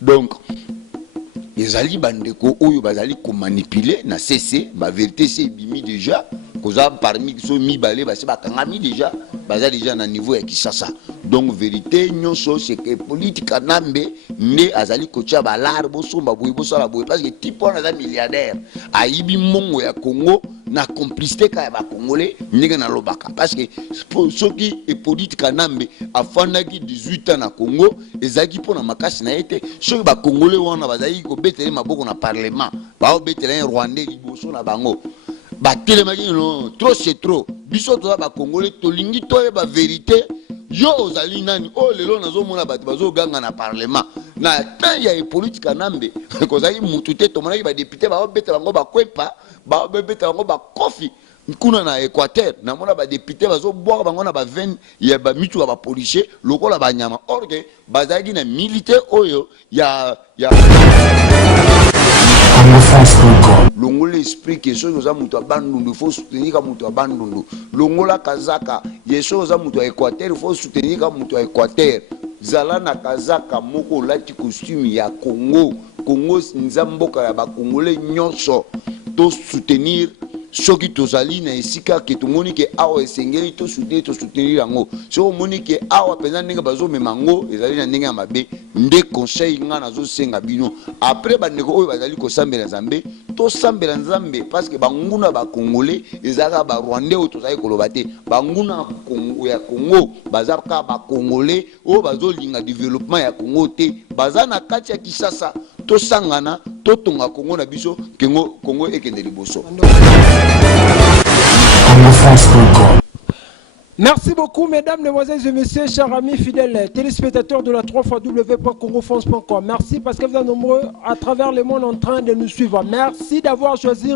Donc ezali bandeko oyo bazali ko manipuler na CC ba vérité c'est bimi déjà koza parmi so mibale basi bakangami déjà baza déjà na niveau ya Kinshasa. Donc vérité nyonso c'est que politique nambe ne azali kotia balar bosomba boye bosala boye parce que type on a milliardaire ayibi mongo ya Congo na complicité ka ya ba congolais ndenge na lobaka parce que soki e politique nambe afandaki 18 ans na Congo ezaki pona makasi na ete soki ba congolais wana bazali ko betele maboko na parlement ba betele rwandais liboso na bango ba telemaki non trop c'est trop biso to ba congolais to lingi to ba vérité yo ozali nani o lelo nazo mona bato bazo ganga na parlement na tan ya politique nambe kozali mutu te to monaki ba député ba betele bango ba kwepa ba betele bango ba kofi kuna na Équateur na mona ba député bazo boire bango na ba 20 ya ba mitu ba policier lokola ba nyama orgue bazaki na militaire oyo ya longola esprit que ceux oza mutu abandundu faut soutenir ka mutu abandundu longola kazaka yeso oza mutu Équateur faut soutenir ka mutu Équateur zala na kazaka moko lati costume ya Congo nzamboka ya ba congolais nyonso to soutenir soki tozali na esika ke tomoni ke awa esengeli to soutenir yango so moni ke awa penza ndenge bazo memango ezali na ndenge ya mabe nde conseil nga nazo senga bino après bandeko oyo bazali ko sambela Nzambe to sambela Nzambe parce que banguna ba congolais ezaka ba rwandais oyo tozali koloba te banguna ya Congo bazaka ba congolais oyo bazo linga développement ya Congo te baza na kati ya Kinshasa to sangana to tonga Congo na biso Congo ekende liboso. Merci beaucoup, mesdames, mesdemoiselles et messieurs, chers amis fidèles, téléspectateurs de la 3xw.congofrance.com. Merci parce que vous êtes nombreux à travers le monde en train de nous suivre. Merci d'avoir choisi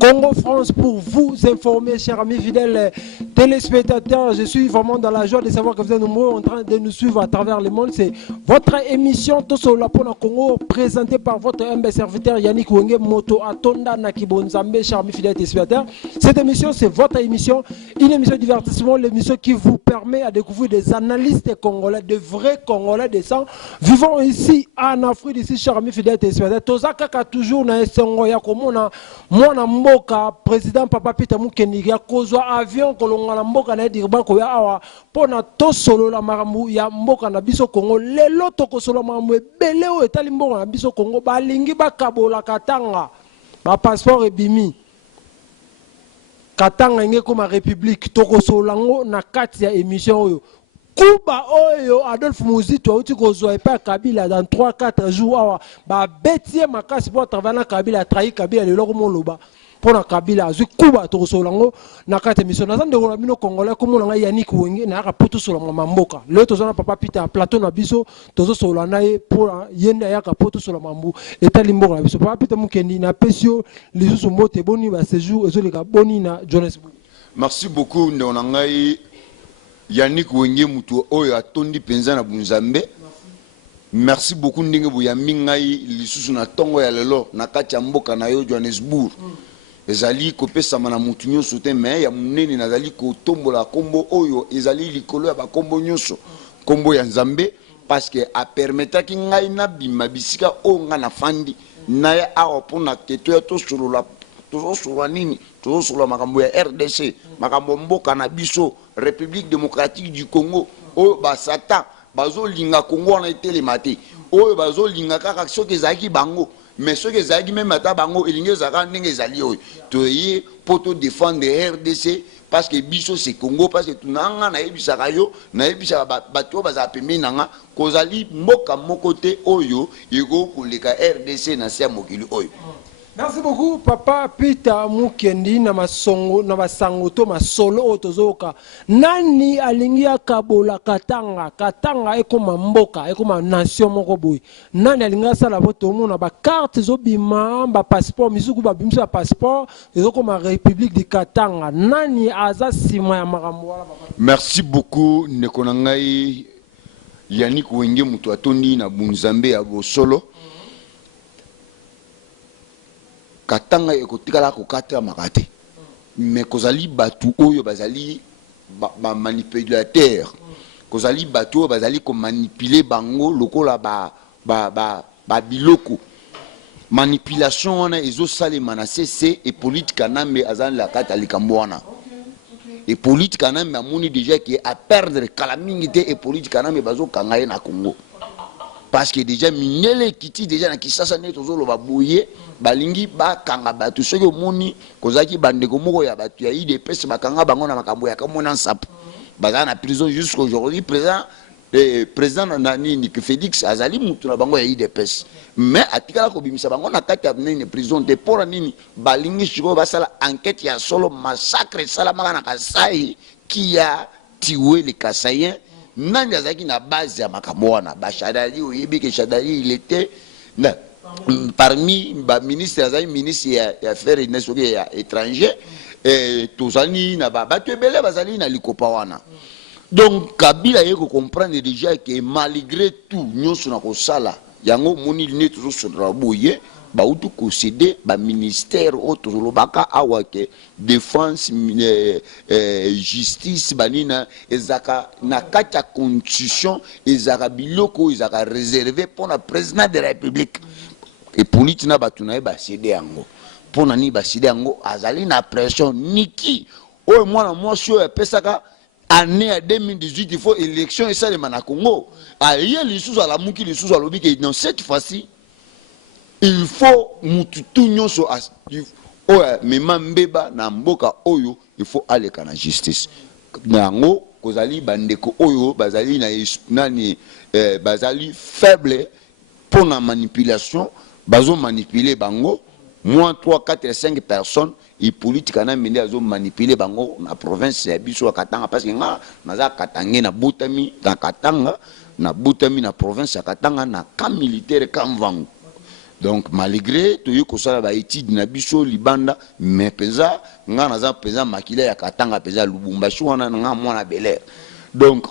Congo France pour vous informer, chers amis fidèles téléspectateurs. Je suis vraiment dans la joie de savoir que vous êtes nombreux en train de nous suivre à travers le monde. C'est votre émission Toso Lapona Congo, présentée par votre humble serviteur Yannick Wenge Moto Atonda Nakibonzambe, chers amis fidèles téléspectateurs. Cette émission, c'est votre émission, une émission de divertissement, l'émission qui vous permet à découvrir des analystes congolais, de vrais Congolais de sang, vivant ici en Afrique, ici, chers amis fidèles téléspectateurs. Tozaka toujours na esongo ya komona mwana mboka président Papa Peter Mukeni ya kozwa avion kolonga na mboka na dirba ko ya awa pona to solo la marambu ya mboka na biso Congo lelo to ko solo marambu ebele o etali mboka na biso Congo balingi bakabola katanga ba passeport ebimi katanga ngeko ma république to ko solango na kati ya émission oyo Kuba oyo Adolphe Muzito auti kozwa epa Kabila dans 3-4 jours awa ba betie makasi pour travailler na Kabila trahi Kabila le loko moloba pour na Kabila azu Kuba to solango na kati émission na zande ko bino congolais comme na Yannick Wenge na ka poto solango mamboka le to zona Papa Peter plateau na biso to solana ye pour yenda ya ka poto solango mambu etali mboka na biso Papa Peter Mukendi na pesio les jours mote boni ba séjour ezo le ka boni na Johannesburg. Merci beaucoup ndonangai Yannick Wenge mutu oyo atondi penza na bunzambe. Merci beaucoup ndenge boyambi ngai lisusu na tongo ya lelo na kati ya mboka na yo Johannesburg. Ezali kopesa mana mutu nyonso te mais ya munene nazali ko tombola kombo oyo ezali likolo ya ba kombo nyonso. Kombo ya Nzambe parce que a permetaki ngai na bima bisika o nga na fandi na ya awa pona keto ya to solola toujours nini toujours sur la makambo ya RDC makambo mboka na biso République démocratique du Congo oyo ba satan bazo linga Congo na telemate oyo bazo linga kaka soki ezaki bango mais soki ezaki même ata bango elinge zaka ndenge ezali oyo toye poto défendre RDC parce que biso c'est Congo parce que tunanga na yebisaka yo na yebisaka bato baza pembe nanga kozali mboka moko te oyo yego koleka RDC na sia mokili oyo. Merci beaucoup, Papa Peter Mukendi na masongo na basango to masolo otozoka. Nani alingia kabola katanga ekoma mboka ekoma nation moko boy. Nani alinga sala boto mona ba carte zobima ba passeport misuku ba bimso ba passeport ezokoma République du Katanga. Nani aza sima ya makambo wala papa. Merci beaucoup ndeko ngai Yannick Wenge mutu atondi na bunzambe ya bosolo. Katanga ekotikala ko katra makate mais kozali batu oyo bazali ba manipulateur kozali bato bazali ko manipuler bango lokola ba biloko manipulation wana ezosalema na CC et politique nambe azali la kata likambo wana et politique nambe amoni déjà qui a perdre kala mingi te et politique nambe bazo kanga ye na Congo parce que déjà minele kiti déjà na Kinshasa ne tozolo ba boye balingi ba kanga batu soki omoni kozaki bandeko moko ya batu ya IDPS bakanga bango na makambo ya kamona nsapu bazana na prison jusqu'aujourd'hui président nani que Félix azali mutu na bango ya IDPS mais atikala ko bimisa bango na kati ya nini prison de pour nini balingi chiko basala enquête ya solo massacre sala na Kasai qui a tué les Kasaïens nani azaki na base ya makambo wana bashadali oyebi ke shadali il était parmi ba ministre azali ministre ya affaires étrangères et tozani na bato ebele bazali na likopa wana. Donc Kabila yeko comprendre déjà que malgré tout nyonso na kosala yango moni ne toujours sur la boye ba utu ko céder ba ministère auto lobaka awake défense justice banina ezaka na kati ya constitution ezaka biloko ezaka réservé pour le président de la République et politique na batu na ba céder yango pour nani ba céder yango azali na pression niki o mwana mwasi o pesaka année à 2018 il faut élection et ça le na Congo aye lisusu ala muki lisusu alobi que non cette fois-ci il faut mututu nyonso o mema mbeba na mboka oyo il faut aller kana justice nango kozali bandeko oyo bazali na nani bazali faible pour la manipulation bazo manipuler bango moins 3 4 5 personnes et politique na mende azo manipuler bango na province ya biso Katanga parce que nga naza Katanga na butami na Katanga na butami na province ya Katanga na camp militaire Kamvangu. Donc malgré tout yoko sala ba étude na biso libanda mais penza nga naza penza makila ya Katanga penza Lubumbashi wana nga mwana Belair. Donc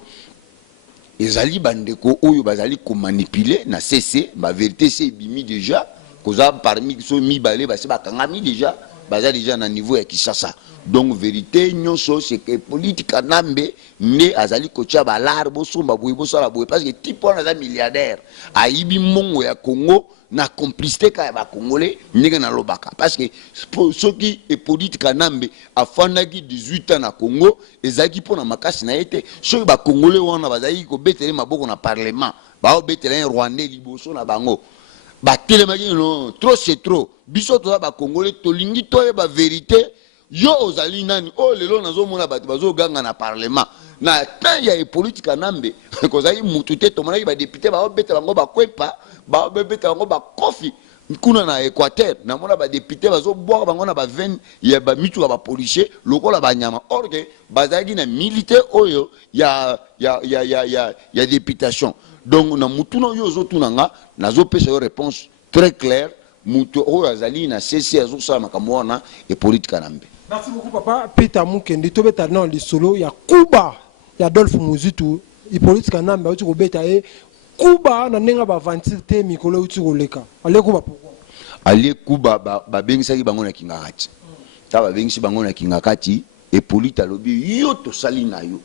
ezali bandeko oyo bazali ko manipuler na CC ba vérité c'est bimi déjà koza parmi so mibale basi bakangami déjà baza déjà na niveau ya Kinshasa. Donc vérité nyonso c'est que politique nambe ne azali kocha balar bosomba boye bosala boye parce que type wana za milliardaire aibi mongo ya Congo na complicité ka ba congolais ndenge na lobaka parce que soki et politique nambe afandaki 18 ans na Congo ezaki pona makasi na yete soki ba congolais wana bazali ko betele maboko na parlement ba betele rwandais liboso na bango ba telemaki non trop c'est trop biso to ba congolais to lingi to ba vérité yo ozali nani o lelo nazo mona bato bazo ganga na parlement na temps ya politique nambe kozali mutu te to mona ba député ba beta bango ba kwepa ba beta bango ba kofi kuna na Équateur na mona ba député bazo boire bango na ba veine ya ba mitu ba policier lokola ba nyama or que bazali na militaire oyo ya députation. Donc na mutu no yo zo tunanga nazo pesa yo réponse très claire mutu oyo azali na CC azo sala makambo wana et politique nambe. Merci beaucoup papa Peter Mukendi tobeta na lisolo ya Kuba ya Adolphe Muzitu Hippolyte Kanambe uti kobeta e Kuba na nenga ba ventir te mikolo uti koleka ale Kuba pourquoi ale Kuba ba bengisa ki bango na kingakati ta ba bengisi bango na kingakati et Hippolyte alobi yo to sali na yo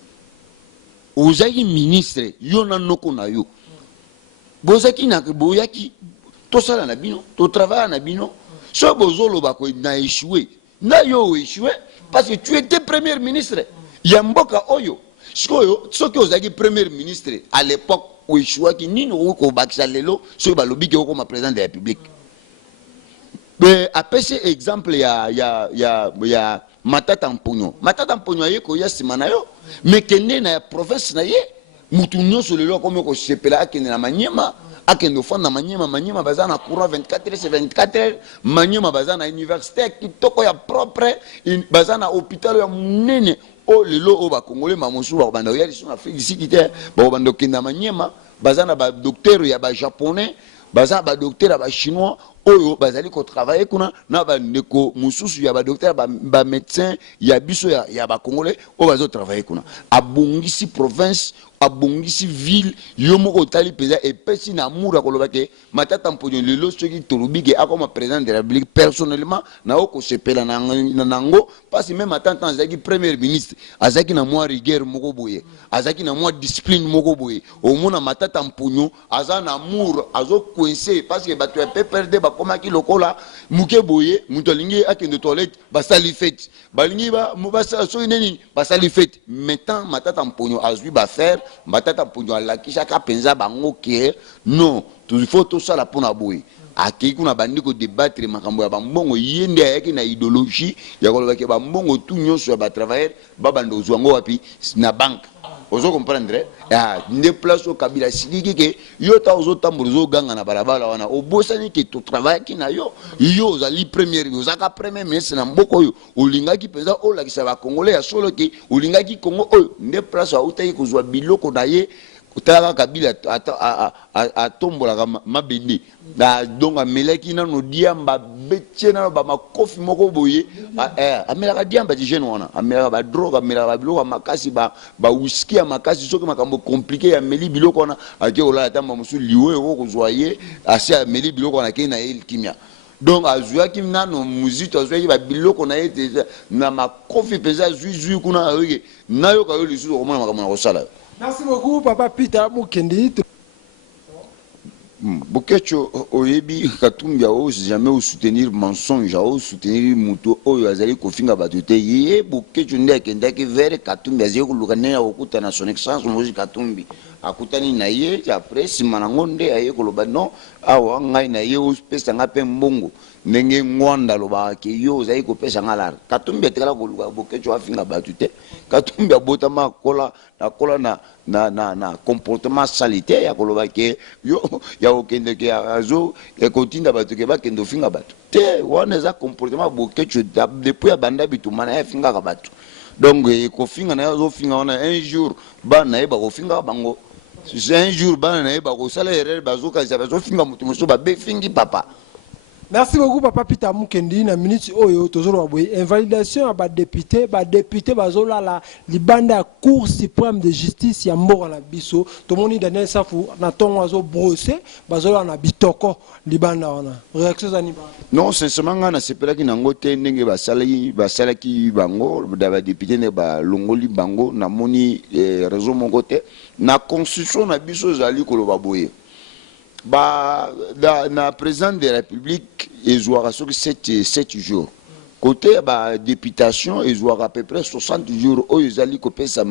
ozaki ministre yo na noko na yo bozaki na boyaki to sala na bino to travailler na bino so bozolo ba ko na échouer na yo échoué parce que tu étais premier ministre yamboka oyo sikoyo soki ozaki premier ministre à l'époque où échoué ki nino ko bakisa lelo so balobi ke ko ma président de la République apese exemple ya Matata Mponyo ye ko yasima na yo mais kende na province na ye mutu nyonso lelo komo ko sepela akende na Manyema akendo fanda Manyema bazana courant 24 heures sur 24 heures Manyema bazana université kitoko ya propre bazana hôpital ya munene o lelo o ba congolais mamosu ba banda ya lisu na félicité ba banda kenda Manyema bazana ba docteur ya ba japonais bazana ba docteur ya ba chinois oyo bazali ko travailler kuna na ba ndeko mususu ya ba docteur ba médecin ya biso ya ba congolais o bazo travailler kuna abongisi province abongisi ville yo moko tali peza epesi na mura koloba ke Matata Mponyo lelo soki tolobi ke akoma président de la République personnellement na oko sepela na nango parce que même attendant azaki premier ministre azaki na mwa rigueur moko boye azaki na mwa discipline moko boye au mona Matata Mponyo aza na mur azo coincé parce que bato ya PPRD bakomaki lokola muke boye muto alingi akende toilette basali fête balingi ba mobasa so neni basali fête maintenant Matata Mponyo azui ba faire Matata Mponyo alakisha ka penza bango ke non il faut tout ça la pona boye akei kuna bandi ko débattre makambo ya bambongo yende ayaki na idéologie ya koloba ke bambongo tout nyonso ya ba travailler babanda ozwango wapi na banque ozo comprendre ya nde place au Kabila siliki ke yo ta ozo tambour zo ganga na balabala wana obosani ke to travail ki na yo ozali premier ozaka premier ministre na mboko yo olingaki penza olakisa ba congolais ya solo ke olingaki Congo oyo nde place a utayi kozwa biloko na ye Utala Kabila atombola mabende da donc amelaki nano diamba betche nano ba makofi moko boye amelaka diamba di jeune wana amelaka ba drogue amelaka ba biloko makasi ba whisky ya makasi soki makambo compliqué ya meli biloko wana ake ola tamba musu liwe ko kozwaye asi ameli biloko wana ke na el kimia donc azwaki nano muzito azwaki ba biloko na yete na makofi peza zui kuna aweke nayo kayo lisusu komona makambo na kosala. Merci beaucoup, Papa Peter Mukendi. Bokecho oyebi Katumbi o jamais au soutenir mensonge au soutenir muto oyo azali kofinga batute ye Bokecho nde akendaki vers Katumbi azali kolukana ya okuta na son excellence Moïse Katumbi akutani na ye après simanango nde aye koloba non awa ngai na ye opesa nga pe mbongo ndenge ngwanda loba ke yo ozali kopesa nga lar Katumbi atekala koluka Bokecho afinga batute Katumbi abotama kola na comportement salitaire ya koloba ke yo ya okende ke azo ekotinda batu ke bakendo finga batu te wana za comportement Bokecho depuis abanda bitumana ya finga ka batu donc ko finga na zo finga wana un jour bana eba ko finga bango un jour bana eba ko sala erreur bazoka za bazo finga mutu muso ba be fingi papa. Merci beaucoup, Papa Peter Mukendi. Na minute oyo tozolo aboye invalidation à ba député bazola la libanda ya Cour suprême de justice ya mboka na biso. Tomoni Daniel Safu na tongo azo brosser bazola na bitoko libanda wana. Réaction zani ba? Non, sincèrement nga sepelaki nango te ndenge basalaki bango da ba député ne ba longoli bango na moni réseau moko te na constitution na biso zali koloba boye. Na président de la République ils ont 7 jours côté députation ils ont à peu près 60 jours où ils allaient couper ça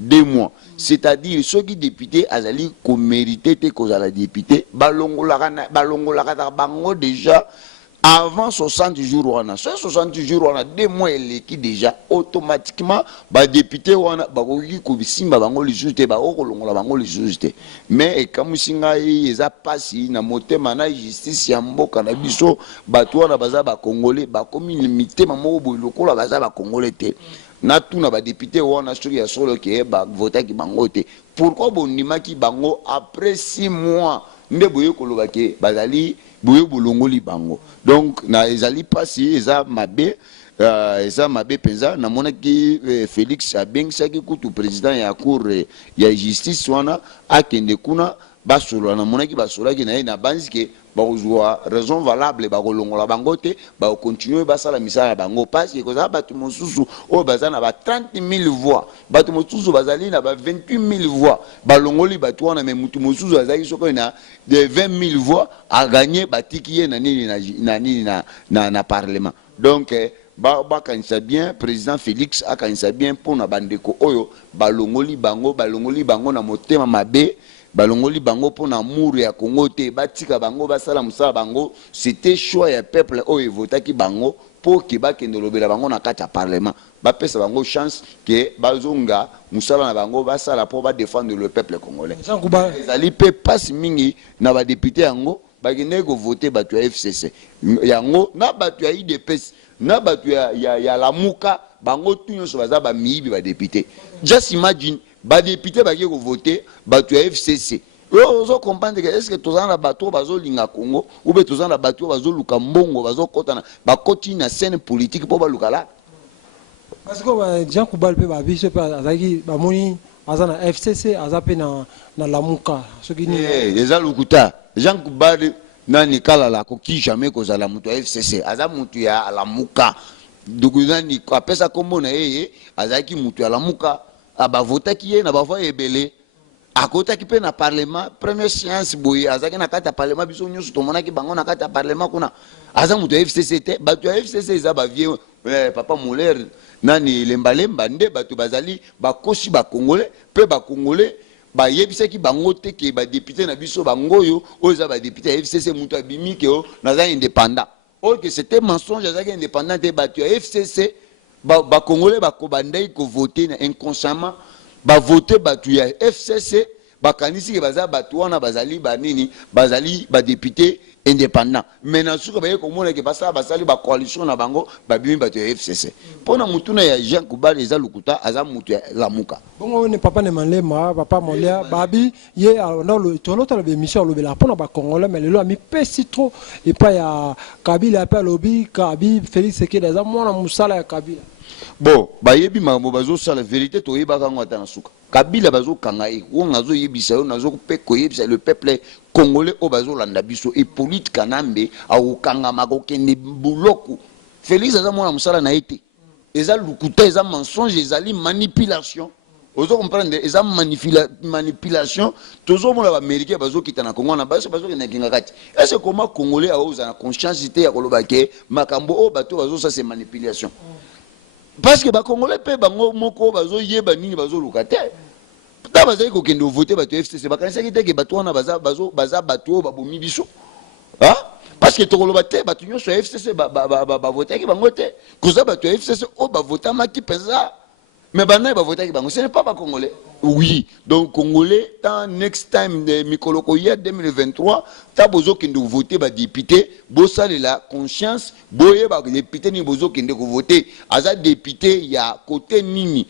2 mois c'est-à-dire ceux qui députés azali ko mérité te ko la député balongola bango déjà avant 60 jours on a 60 jours on a 2 mois qui déjà automatiquement ba député wana ba ko bisimba bango lisuste ba okolongola bango lisuste mais comme singa eza pasi na motema na justice ya mboka na biso bato wana baza ba congolais ba komi limité mamo bo lokola baza ba congolais te na tuna ba député wana soki ya solo ke ba voter ki bango te pourquoi bondimaki bango après 6 mois nde boye koloba ke bazali boye bolongoli bango donc na ezali pasi eza mabe penza na monaki Félix abengisaki kutu président ya cour ya justice wana akende kuna basolo na monaki basolaki na ye na banzike bakozwa raison valable bakolongola bango te bakontinue basala misala bango parce que kozala bato mosusu oyo baza na ba 30 000 voix bato mosusu bazali na ba 28 000 voix balongoli bato wana me mutu mosusu azalaki soki na de 20 000 voix aganye batiki ye na nini na parlement donc bakanisa bien président Félix akanisa bien mpona bandeko oyo balongoli bango na motema mabe balongoli bango pona amour ya Congo te batika bango basala musala bango c'était choix ya peuple oyo votaki bango po ke bakende lobela bango na kati ya parlement bapesa bango chance ke bazonga musala na bango basala po ba défendre le peuple congolais ezali pe passe mingi na ba député yango bakende ko voter bato ya FCC yango na bato ya IDPS na bato ya Lamuka bango tunyo so baza ba miibi ba député just imagine ba député baki ko voter bato ya FCC Ozo comprendre que est-ce que tozana na bato bazo linga Congo ou be tozana na bato bazo luka mbongo bazo kota na bakoti na scène politique pour baluka là. Parce que Jean Koubal pe ba biso pe azaki ba moni azana FCC azape na lamuka soki ni eza lukuta Jean Koubal nani kala la ko ki jamais kozala mutu FCC aza mutu ya lamuka dukunani ko apesa kombo na yeye azaki mutu ya lamuka abavotaki ye na bava ebele akota ki pe na parlement première séance boye azaki na kata parlement biso nyusu to monaki bango na kata parlement kuna aza mutu FCC te batu FCC eza ba vieux papa Moller nani lembalemba nde batu bazali bakosi ba congolais pe ba congolais ba yebisaki bango te ke ba député na biso bangoyo oza ba député FCC mutu abimi ke o naza indépendant or que c'était mensonge azaki indépendant te batu FCC ba congolais ba kobandai ko voter na inconsciemment ba voter batu ya FCC bakanisi ke baza batu wana bazali banini bazali ba député indépendant maintenant suka baye komona ke basa basali ba coalition na bango babimi batu ya FCC pona mutuna ya Jean Koubal eza lukuta aza mutu ya lamuka bongo ne papa ne manlema papa molia babi ye dans le tonoto le mission lobela pona ba congolais mais lelo ami pesi trop et pas ya Kabila pa lobi Kabi Félix Sekeda za mwana musala ya Kabila. Bon, bayebi mambo bazo sala vérité to yeba kango atana suka. Kabila bazo kanga e, wo ngazo yebisa yo nazo pe ko yebisa le peuple congolais o bazo landa biso et politique kanambe au kanga makokende buloku. Félix aza mwana musala na été. Eza lukuta eza mensonge ezali manipulation. Ozo comprendre eza manipulation tozo mona ba américain bazo kitana Congo na bazo na kinga kati. Est-ce que comment congolais a oza na conscience te ya koloba ke makambo o bato bazo ça c'est manipulation. Parce que les Congolais peuvent moko bazo yeba nini bazo lukate. Ta bazali ko kendo voter bato FCC bakanisa ki te ke bato wana baza bato babomi biso. Hein? Parce que tokoloba te bato nyo so FCC ba voter ki bango te. Koza bato FCC o ba voter maki penza. Mais bana ba voter ki bango ce n'est pas Congolais. Oui, donc Congolais tant next time de Mikoloko hier 2023 ta bozo kendo voter ba député bosa de la conscience boye ba député ni bozo kendo ko voter aza député ya côté nini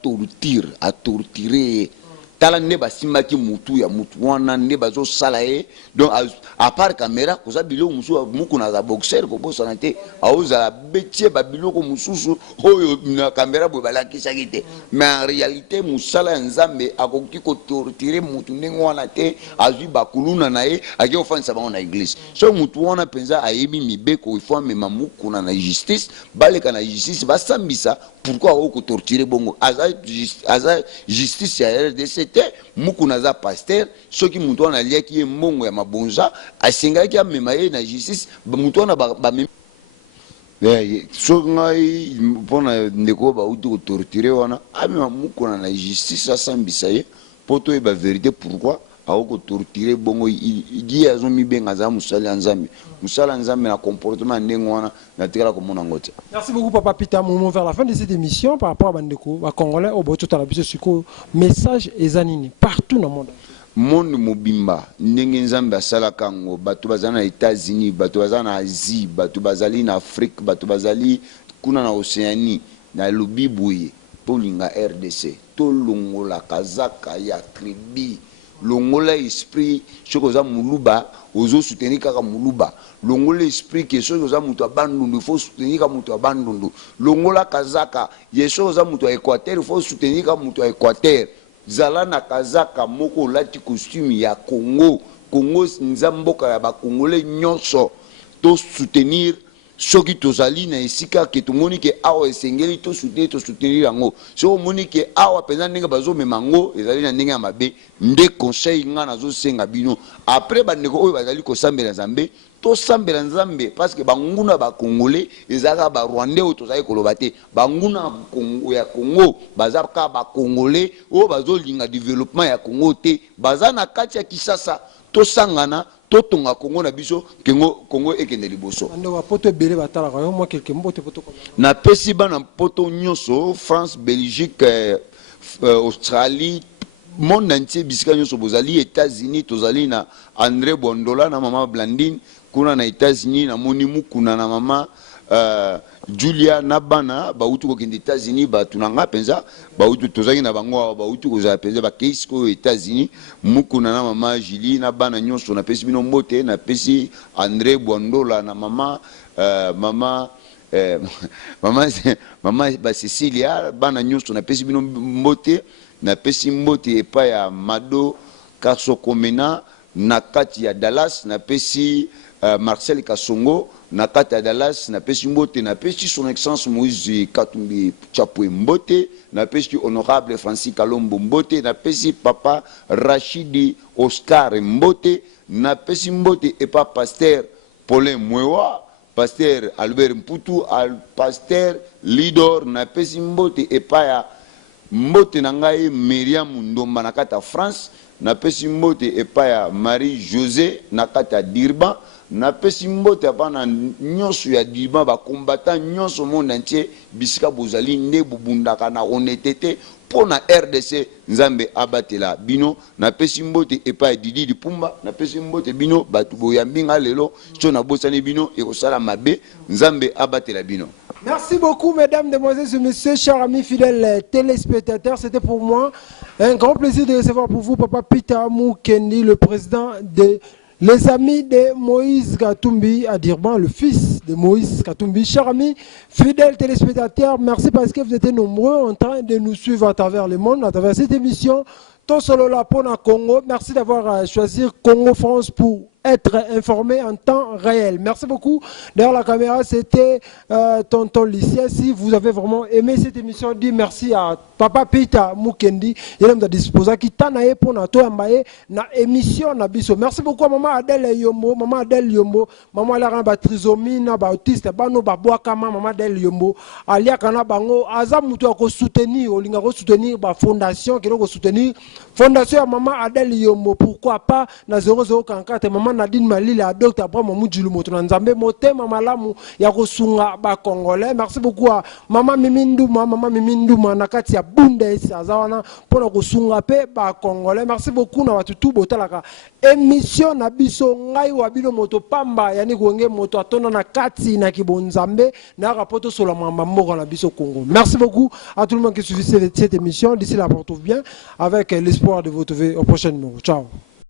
torturer tala ne ba simaki mutu ya mutu wana ne bazo salaye donc à part caméra koza biloko musu muku na za boxer ko bosa na te auza betie ba biloko mususu oyo na caméra bo balakisa kite mais en réalité musala nzambe akoki ko torturer mutu ndenge wana te azui bakuluna na ye aki ofanisa bango na église so mutu wana penza ayebi mibeko il faut mema muku na justice baleka na justice basambisa pourquoi oko torturer bongo aza justice ya RDC te muku naza pasteur soki mutu wana liaki ye mbongo ya mabonza asengaki amema ye na justice mutu wana so ngai mpona ndeko bauti kotorture wana amema muku na justice asambisa ye po toyeba vérité pourquoi aoko torturer bongo ye azomibenga aza mosala ya nzambe musala nzambe na comportement ndenge wana na tikala komona ngo te. Merci beaucoup Papa Peter Momo vers la fin de cette émission par rapport à bandeko ba congolais au boto tala biso siko message ezanini partout dans le monde. Monde mobimba ndenge nzambe asalaka ngo bato bazana na États-Unis bato bazana na Asie bato bazali na Afrique bato bazali kuna na Océanie na lobibuye polinga RDC tolongola kazaka ya tribu longola esprit chokoza muluba ozo soutenir kaka muluba longola esprit que chokoza mutu abandundu il faut soutenir kaka mutu abandundu longola kazaka yeso koza mutu a Équateur il faut soutenir kaka mutu a Équateur zala na kazaka moko lati costume ya Congo nzamboka ya ba congolais nyonso to soutenir soki tozali na esika ke tomoni ke awa esengeli to soutenir yango so moni ke awa penza ndenge bazomema ngo ezali na ndenge ya mabe nde conseil nga nazosenga bino après bandeko oyo bazali kosambela nzambe tosambela nzambe parce que banguna ba congolais ezaka ba rwandais oyo tozali koloba te banguna ya Congo bazaka ba congolais oyo bazolinga développement ya Congo te baza na kati ya Kinshasa tosangana totonga Congo na biso Congo ekende liboso ando wa poto belé batala ko mo quelque mbote poto ko na pesi bana poto nyonso France Belgique Australie monde entier bisika nyonso bozali États-Unis tozali na André Bondola na mama Blandine kuna na États-Unis na moni mukuna na mama Julia Nabana bautu ko kende États-Unis ba tunanga penza bautu tozaki na bango bautu ko za penza ba case ko États-Unis mukuna na mama Julie Nabana nyonso na pesi bino mbote na pesi André Bwandola na mama mama ba Cecilia bana nyonso na pesi bino mbote na pesi mbote epa ya Mado Kasokomena na kati ya Dallas na pesi Marcel Kasongo na kati ya Dallas na pesi mbote na pesi son excellence Moïse Katumbi Chapwe mbote na pesi honorable Francis Kalombo mbote na pesi papa Rachidi Oscar mbote na pesi mbote epa pasteur Paulin Mwewa pasteur Albert Mputu al pasteur Lidor na pesi mbote epa ya mbote na ngai Miriam Ndomba na kati ya France na pesi mbote epa ya Marie José na kati ya Dirban na pesi mbote apana nyonso ya Dirban ba combattant nyonso monde entier bisika bozali nde bubundaka na honnêteté pour na RDC nzambe abatela bino na pesi mbote epa ya Didi Dipumba na pesi mbote bino batu boyambinga lelo so na bosani bino ekosala mabe nzambe abatela bino. Merci beaucoup, mesdames, demoiselles et messieurs, chers amis fidèles téléspectateurs. C'était pour moi un grand plaisir de recevoir pour vous Papa Peter Mukendi, le président des les amis de Moïse Katumbi à Dirban, le fils de Moïse Katumbi. Chers amis fidèles téléspectateurs, merci parce que vous êtes nombreux en train de nous suivre à travers le monde, à travers cette émission. Ton solo la pona Congo. Merci d'avoir choisi Congo France pour être informé en temps réel. Merci beaucoup. Derrière la caméra, c'était Tonton Licia. Si vous avez vraiment aimé cette émission, dis merci à Papa Peter Mukendi. Il est disposé qui t'a naé pour na na émission na biso. Merci beaucoup à Maman Adèle Yombo, Maman Adèle Yombo, Maman Lara ba trisomie na ba autiste, ba no ba boakama Maman Adèle Yombo. Alia kana bango azamuto ko soutenir, olinga ko soutenir ba fondation qui ko soutenir fondation ya Maman Adèle Yombo. Pourquoi pas na 0044 Maman Nadine Malila à Dr. Abraham Moudjulu Motonan Nzambe motema malamu ya kosunga ba Congolais. Merci beaucoup à Maman Miminduma na kati ya Bundes azawana pour kosunga pe ba Congolais. Merci beaucoup na watu tout botalaka émission na biso ngai wa bino moto pamba yani kuonge moto atona na kati na kibonzambe na rapoto sur la mamba moko na biso Congo. Merci beaucoup à tout le monde qui suit cette émission. D'ici là, on se retrouve bien avec l'espoir de vous retrouver au prochain numéro. Ciao.